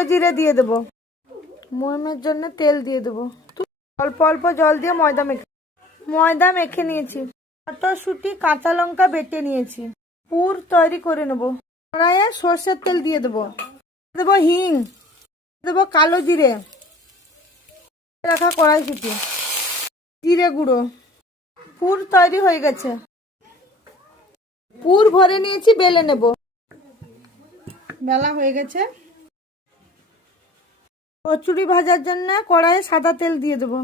কালো জিরে দিয়ে দেবো। ময়মের জন্য তেল দিয়ে দেবো। অল্প অল্প জল দিয়ে ময়দা মেখে নিয়েছি। মটরশুঁটি কাঁচা লঙ্কা বেটে নিয়েছি। পুর তৈরি করে নেবো। কড়াইয়ে সর্ষের তেল দিয়ে দেবো। দেবো হিং, দেবো কালো জিরে, রাখা কড়াইশুঁটি, জিরে গুঁড়ো। পুর তৈরি হয়ে গেছে। পুর ভরে নিয়েছি, বেলে নেব। বেলা হয়ে গেছে। কচুরি ভাজার জন্য কড়াইয়ে সাদা তেল দিয়ে দেবো।